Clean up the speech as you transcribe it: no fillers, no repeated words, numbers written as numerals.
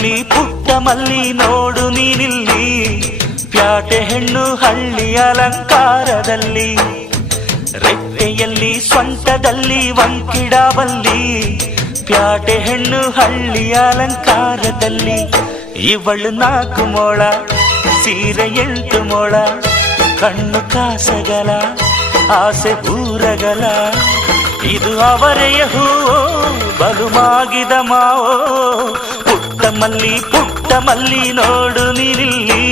ಮಲ್ಲಿ ಪುಟ್ಟ ಮಲ್ಲಿ ನೋಡು ನೀನಿಲ್ಲಿ, ಪ್ಯಾಟೆ ಹೆಣ್ಣು ಹಳ್ಳಿ ಅಲಂಕಾರದಲ್ಲಿ, ರೆಟ್ಟೆಯಲ್ಲಿ ಸ್ವಂಟದಲ್ಲಿ ವಂಕಿಡಬಲ್ಲಿ, ಪ್ಯಾಟೆ ಹೆಣ್ಣು ಹಳ್ಳಿ ಅಲಂಕಾರದಲ್ಲಿ. ಇವಳು 4 ಮೊಳ ಸೀರೆ 8 ಮೊಳ, ಕಣ್ಣು ಕಾಸಗಲ ಆಸೆ ಊರಗಲ, ಇದು ಅವರೆಯ ಹೂವೋ ಬಲು ಮಾಗಿದ ಮಾವೋ. ಪುಟ್ಟ ಮಲ್ಲಿ ನೋಡು ನೀನಿಲ್ಲಿ.